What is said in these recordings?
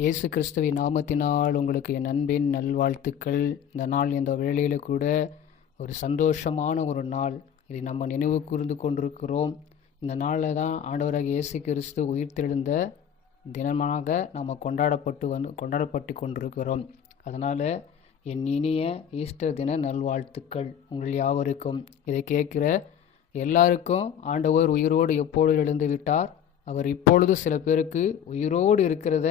இயேசு கிறிஸ்துவின் நாமத்தினால் உங்களுக்கு என் அன்பின் நல்வாழ்த்துக்கள். இந்த நாள் இந்த வேளையில் கூட ஒரு சந்தோஷமான ஒரு நாள். இதை நம்ம நினைவு கூர்ந்து கொண்டிருக்கிறோம். இந்த நாளில் தான் ஆண்டவராக இயேசு கிறிஸ்து உயிர்த்தெழுந்த தினமாக நம்ம கொண்டாடப்பட்டு வந்து கொண்டாடப்பட்டு கொண்டிருக்கிறோம். அதனால் என் இனிய ஈஸ்டர் தின நல்வாழ்த்துக்கள் உங்கள் யாவருக்கும். இதை கேட்குற எல்லாருக்கும் ஆண்டவர் உயிரோடு எப்பொழுது எழுந்து விட்டார்? அவர் இப்பொழுது சில பேருக்கு உயிரோடு இருக்கிறத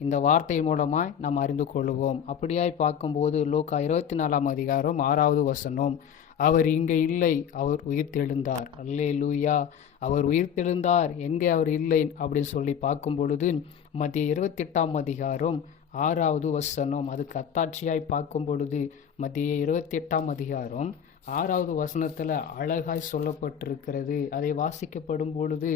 இந்த வார்த்தை மூலமாய் நாம் அறிந்து கொள்வோம். அப்படியாய் பார்க்கும்போது லூக்கா இருபத்தி நாலாம் அதிகாரம் ஆறாவது வசனம். அவர் இங்கே இல்லை அவர் உயிர்த்தெழுந்தார் அல்லே லூயா அவர் உயிர்த்தெழுந்தார் எங்கே அவர் இல்லை அப்படின்னு சொல்லி பார்க்கும் பொழுது மத்திய இருபத்தெட்டாம் அதிகாரம் ஆறாவது வசனம். அதுக்கு அத்தாட்சியாய் பார்க்கும் பொழுது மத்திய இருபத்தி எட்டாம் அதிகாரம் ஆறாவது வசனத்தில் அழகாய் சொல்லப்பட்டிருக்கிறது. அதை வாசிக்கப்படும் பொழுது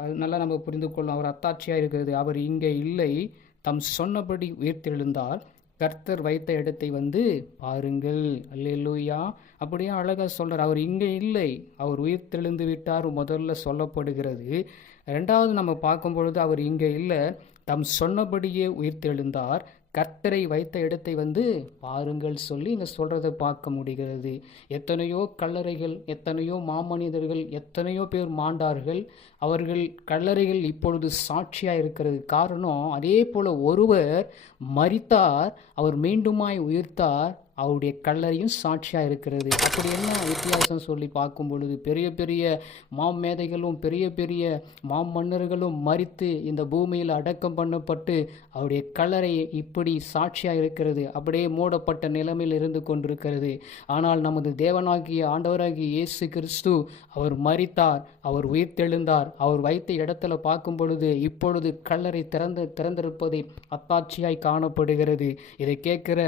அது நல்லா நம்ம புரிந்து கொள்ளலாம் அவர் அத்தாட்சியாக இருக்கிறது. அவர் இங்கே இல்லை. தம் சொன்னபடி உயிர்த்தெழுந்தார். கர்த்தர் வைத்த இடத்தை வந்து பாருங்கள். அல்லேலூயா. அப்படியே அழகாக சொல்கிறார் அவர் இங்கே இல்லை. அவர் உயிர்த்தெழுந்து விட்டார் முதல்ல சொல்லப்படுகிறது. ரெண்டாவது நம்ம பார்க்கும் பொழுது அவர் இங்கே இல்லை. தம் சொன்னபடியே உயிர்த்தெழுந்தார். கர்த்தரை வைத்த இடத்தை வந்து பாருங்கள் சொல்லி இங்கே சொல்கிறத பார்க்க முடிகிறது. எத்தனையோ கல்லறைகள் எத்தனையோ மாமனிதர்கள் எத்தனையோ பேர் மாண்டார்கள். அவர்கள் கல்லறைகள் இப்பொழுது சாட்சியாக இருக்கிறது. காரணம் அதே போல் ஒருவர் மறித்தார் அவர் மீண்டுமாய் உயிர்த்தார் அவருடைய கல்லறையும் சாட்சியாக இருக்கிறது. அப்படி என்ன வித்தியாசம் சொல்லி பார்க்கும் பொழுது பெரிய பெரிய மாமேதைகளும் பெரிய பெரிய மாமன்னர்களும் மறித்து இந்த பூமியில் அடக்கம் பண்ணப்பட்டு அவருடைய கல்லறை இப்படி சாட்சியாக இருக்கிறது. அப்படியே மூடப்பட்ட நிலைமையில் இருந்து கொண்டிருக்கிறது. ஆனால் நமது தேவனாகிய ஆண்டவராகிய இயேசு கிறிஸ்து அவர் மறித்தார் அவர் உயிர்த்தெழுந்தார் அவர் வைத்த இடத்துல பார்க்கும் பொழுது இப்பொழுது கல்லறை திறந்து திறந்திருப்பதை அத்தாட்சியாய் காணப்படுகிறது. இதை கேட்கிற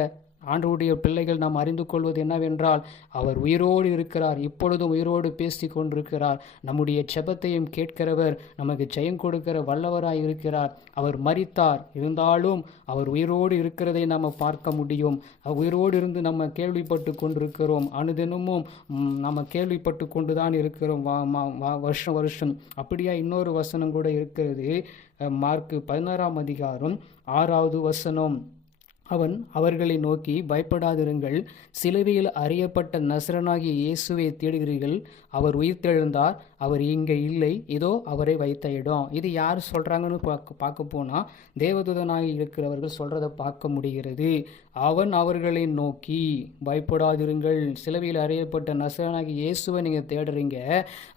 ஆண்டவருடைய பிள்ளைகள் நாம் அறிந்து கொள்வது என்னவென்றால் அவர் உயிரோடு இருக்கிறார் இப்பொழுதும் உயிரோடு பேசி கொண்டிருக்கிறார். நம்முடைய செபத்தையும் கேட்கிறவர் நமக்கு ஜெயம் கொடுக்கிற வல்லவராய் இருக்கிறார். அவர் மறித்தார் இருந்தாலும் அவர் உயிரோடு இருக்கிறதை நாம் பார்க்க முடியும். உயிரோடு இருந்து நம்ம கேள்விப்பட்டு கொண்டிருக்கிறோம். அனுதினமும் நம்ம கேள்விப்பட்டு கொண்டு தான் இருக்கிறோம். வா மா- வா- வருஷம் வருஷம். அப்படியா இன்னொரு வசனம் கூட இருக்கிறது. மார்க்கு பதினாறாம் அதிகாரம் ஆறாவது வசனம். அவன் அவர்களை நோக்கி பயப்படாதிருங்கள். சிலுவையில் அறியப்பட்ட நசரனாகிய இயேசுவை தேடுகிறீர்கள். அவர் உயிர்த்தெழுந்தார். அவர் இங்கே இல்லை. இதோ அவரை வைத்த இடம். இது யார் சொல்கிறாங்கன்னு பார்க்க பார்க்க போனால் தேவதூதனாகி இருக்கிறவர்கள் சொல்கிறத பார்க்க முடிகிறது. அவன் அவர்களை நோக்கி பயப்படாதிருங்கள். சிலுவையில் அறியப்பட்ட நசரனாகிய இயேசுவை நீங்கள் தேடுறீங்க.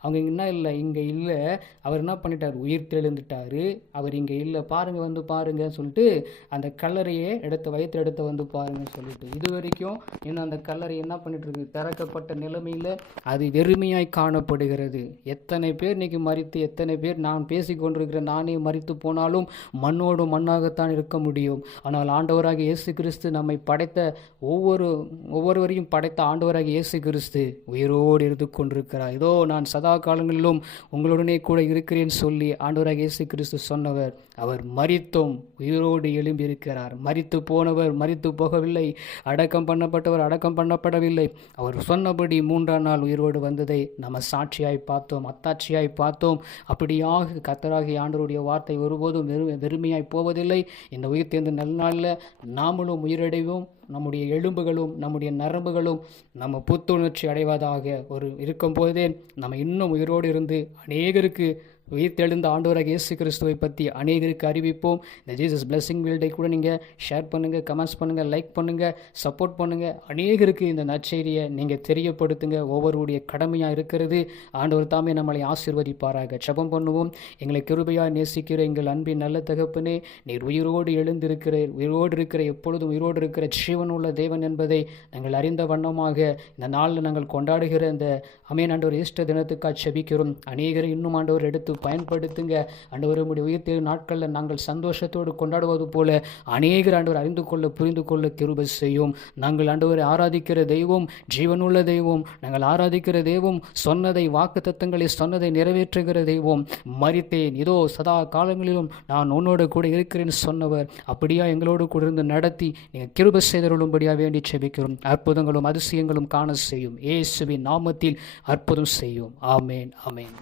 அவங்க என்ன இல்லை இங்கே இல்லை. அவர் என்ன பண்ணிட்டார்? உயிர்த்தெழுந்துட்டாரு. அவர் இங்கே இல்லை. பாருங்கள் வந்து பாருங்கன்னு சொல்லிட்டு அந்த கல்லறையை எடுத்து வைத்த இடத்த வந்து பாருங்கன்னு சொல்லிட்டு இது வரைக்கும் இன்னும் அந்த கல்லறை என்ன பண்ணிட்டு இருக்கு? திறக்கப்பட்ட நிலைமையில் அது வெறுமையாய் காணப்படுகிறது. எத்தனை பேர் இன்னைக்கு மறித்து எத்தனை பேர் நான் பேசி கொண்டிருக்கிற நானே மறித்து போனாலும் மண்ணோடு மண்ணாகத்தான் இருக்க முடியும். ஆனால் ஆண்டவராக இயேசு கிறிஸ்து நம்மை படைத்த ஒவ்வொரு ஒவ்வொருவரையும் படைத்த ஆண்டவராக இயேசு கிறிஸ்து உயிரோடு இருந்து கொண்டிருக்கிறார். இதோ நான் சதா காலங்களிலும் உங்களுடனே கூட இருக்கிறேன் சொல்லி ஆண்டவராக இயேசு கிறிஸ்து சொன்னவர். அவர் மறித்தும் உயிரோடு எழும்பியிருக்கிறார். போன போனவர் மறித்து போகவில்லை. அடக்கம் பண்ணப்பட்டவர் அடக்கம் பண்ணப்படவில்லை. அவர் சொன்னபடி மூன்றாம் நாள் உயிரோடு வந்ததை நம்ம சாட்சியாய் பார்த்தோம் அத்தாட்சியாய் பார்த்தோம். அப்படியாக கத்தராகி ஆண்டவருடைய வார்த்தை ஒருபோதும் வெறு வெறுமையாய் போவதில்லை. இந்த உயிர் தேர்ந்த நல்ல நாளில் நாமளும் உயிரடைவோம். நம்முடைய எலும்புகளும் நம்முடைய நரம்புகளும் நம்ம புத்துணர்ச்சி அடைவதாக ஒரு இருக்கும் போதே நம்ம இன்னும் உயிரோடு இருந்து அநேகருக்கு உயிர் ஆண்டோராக இயேசு கிறிஸ்துவை பற்றி அநேகருக்கு அறிவிப்போம். இந்த ஜீசஸ் பிளெஸிங் வீல்டை கூட நீங்கள் ஷேர் பண்ணுங்கள் கமெண்ட்ஸ் பண்ணுங்கள் லைக் பண்ணுங்கள் சப்போர்ட் பண்ணுங்கள் அநேகருக்கு இந்த நற்செய்தியை நீங்கள் தெரியப்படுத்துங்க. ஒவ்வொருடைய கடமையாக இருக்கிறது. ஆண்டவர் தாமே நம்மளை ஆசீர்வதிப்பாராக. ஜெபம் பண்ணுவோம். எங்களை கிருபையாக நேசிக்கிற எங்கள் அன்பின் நல்ல தகப்பனே நீர் உயிரோடு எழுந்திருக்கிறீர் உயிரோடு இருக்கிற எப்பொழுதும் உயிரோடு இருக்கிற ஜீவனுள்ள தேவன் என்பதை நாங்கள் அறிந்த வண்ணமாக இந்த நாளில் நாங்கள் கொண்டாடுகிற இந்த அமேன் ஆண்டவர் ஈஸ்டர் தினத்துக்காக செபிக்கிறோம் அநேகரை இன்னும் ஆண்டவர் எடுத்து பயன்படுத்துங்க. ஆண்டவர் உடைய உயிர்த்தெழு நாட்களில் நாங்கள் சந்தோஷத்தோடு கொண்டாடுவது போல அநேகர் ஆண்டவர் அறிந்து கொள்ள புரிந்து கொள்ள கிருப செய்யும். நாங்கள் ஆண்டவரை ஆராதிக்கிற தெய்வம் ஜீவனுள்ள தெய்வம் நாங்கள் ஆராதிக்கிற தெய்வம் சொன்னதை வாக்கு தத்தங்களை சொன்னதை நிறைவேற்றுகிற தெய்வம். மறித்தேன். இதோ சதா காலங்களிலும் நான் உன்னோடு கூட இருக்கிறேன்னு சொன்னவர். அப்படியா எங்களோடு கூட இருந்து நடத்தி நீங்கள் கிருபை செய்தருளும்படியாக வேண்டி செபிக்கிறோம். அற்புதங்களும் அதிசயங்களும் காண செய்யும். ஏசுவின் நாமத்தில் அற்புதம் செய்யும். ஆமேன் ஆமேன்.